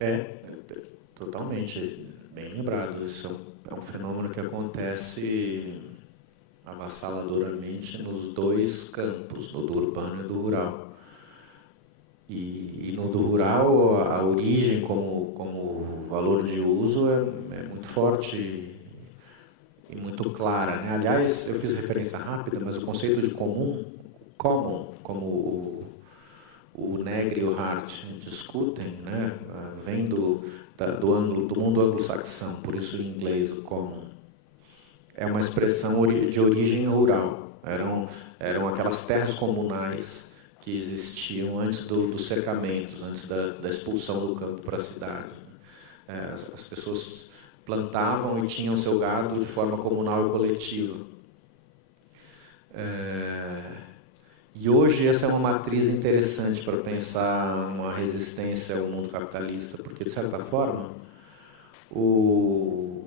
É, totalmente, bem lembrado. Isso é um fenômeno que acontece avassaladoramente nos dois campos, no do urbano e do rural. E no do rural, a origem como valor de uso é muito forte e muito clara, né? Aliás, eu fiz referência rápida, mas o conceito de comum, common, como o Negri e o Hart discutem, né? Vem do mundo anglo-saxão, por isso em inglês o common. É uma expressão de origem rural. Eram aquelas terras comunais que existiam antes dos cercamentos, antes da expulsão do campo para a cidade. As pessoas plantavam e tinham seu gado de forma comunal e coletiva. E hoje essa é uma matriz interessante para pensar uma resistência ao mundo capitalista, porque, de certa forma, os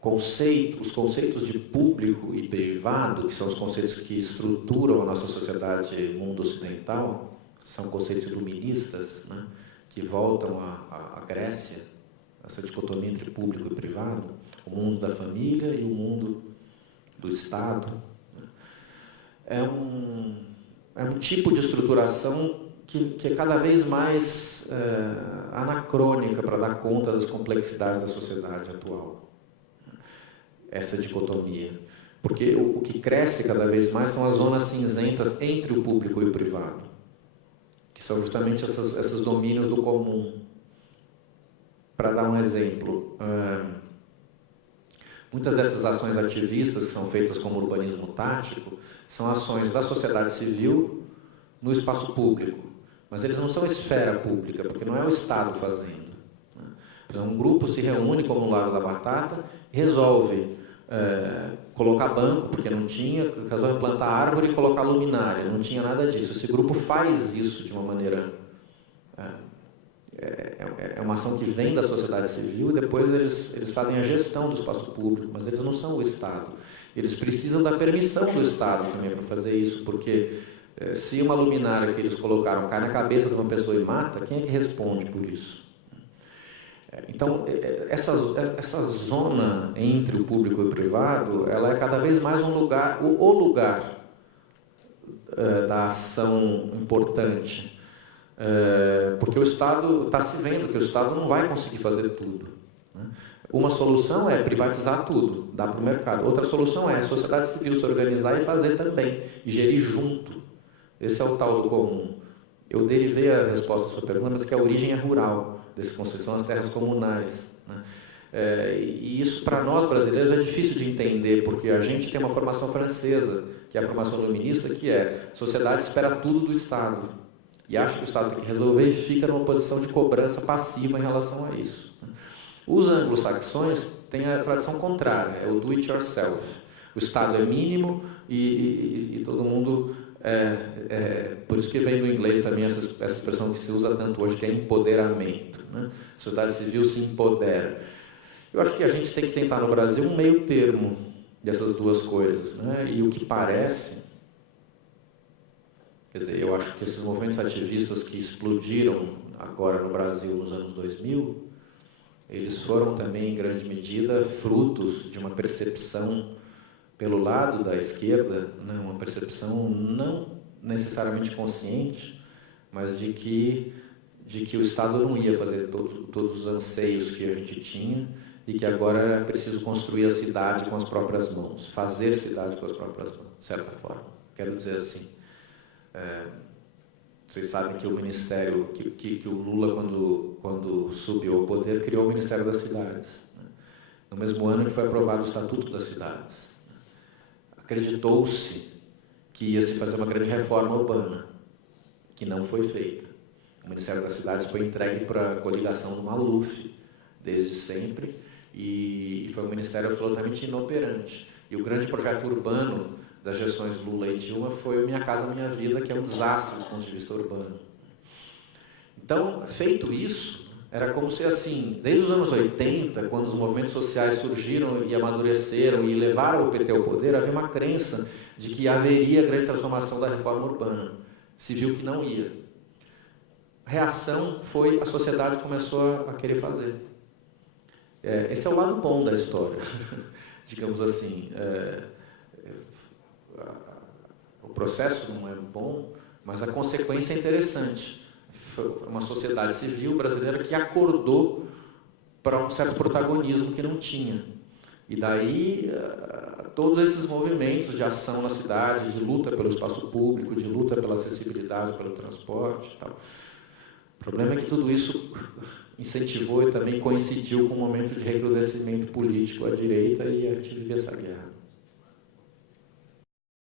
conceitos de público e privado, que são os conceitos que estruturam a nossa sociedade mundo ocidental, são conceitos iluministas, né, que voltam à Grécia, essa dicotomia entre público e privado, o mundo da família e o mundo do Estado. É um tipo de estruturação que é cada vez mais anacrônica para dar conta das complexidades da sociedade atual. Essa dicotomia. Porque o que cresce cada vez mais são as zonas cinzentas entre o público e o privado, que são justamente esses domínios do comum. Para dar um exemplo, muitas dessas ações ativistas que são feitas como urbanismo tático são ações da sociedade civil no espaço público, mas eles não são esfera pública, porque não é o Estado fazendo. Então, um grupo se reúne, como no Largo da Batata, e resolve colocar banco, porque não tinha, resolve plantar árvore e colocar luminária, não tinha nada disso. Esse grupo faz isso de uma maneira... É uma ação que vem da sociedade civil e depois eles fazem a gestão do espaço público, mas eles não são o Estado. Eles precisam da permissão do Estado também para fazer isso, porque se uma luminária que eles colocaram cai na cabeça de uma pessoa e mata, quem é que responde por isso? Então, essa zona entre o público e o privado, ela é cada vez mais um lugar, o lugar da ação importante. Porque o Estado está se vendo que o Estado não vai conseguir fazer tudo. Uma solução é privatizar tudo, dar para o mercado. Outra solução é a sociedade civil se organizar e fazer também, e gerir junto. Esse é o tal do comum. Eu derivei a resposta à sua pergunta, mas que a origem é rural, desse conceito, são as terras comunais. E isso, para nós brasileiros, é difícil de entender, porque a gente tem uma formação francesa, que é a formação iluminista, que é a sociedade espera tudo do Estado. E acha que o Estado tem que resolver e fica numa posição de cobrança passiva em relação a isso. Os anglo-saxões têm a tradição contrária, é o do it yourself. O Estado é mínimo e todo mundo... por isso que vem do inglês também essa expressão que se usa tanto hoje, que é empoderamento. Né? A sociedade civil se empodera. Eu acho que a gente tem que tentar no Brasil um meio termo dessas duas coisas. Né? E o que parece... Quer dizer, eu acho que esses movimentos ativistas que explodiram agora no Brasil nos anos 2000, eles foram também, em grande medida, frutos de uma percepção pelo lado da esquerda, né, uma percepção não necessariamente consciente, mas de que o Estado não ia fazer todos os anseios que a gente tinha e que agora era preciso construir a cidade com as próprias mãos, fazer cidade com as próprias mãos, de certa forma. Quero dizer assim, vocês sabem que o Ministério, que o Lula, quando subiu ao poder, criou o Ministério das Cidades. Né? No mesmo ano que foi aprovado o Estatuto das Cidades. Acreditou-se que ia se fazer uma grande reforma urbana, que não foi feita. O Ministério das Cidades foi entregue para a coligação do Maluf, desde sempre, e foi um ministério absolutamente inoperante. E o grande projeto urbano das gestões Lula e Dilma foi o Minha Casa Minha Vida, que é um desastre do ponto de vista urbano. Então, feito isso, era como se, assim, desde os anos 80, quando os movimentos sociais surgiram e amadureceram e levaram o PT ao poder, havia uma crença de que haveria grande transformação da reforma urbana. Se viu que não ia. reação foi a sociedade começou a querer fazer. Esse é o lado bom da história, digamos assim. O processo não é bom, mas a consequência é interessante. Foi uma sociedade civil brasileira que acordou para um certo protagonismo que não tinha. E daí, todos esses movimentos de ação na cidade, de luta pelo espaço público, de luta pela acessibilidade, pelo transporte e tal. O problema é que tudo isso incentivou e também coincidiu com um momento de recrudescimento político à direita, e a gente vive essa guerra.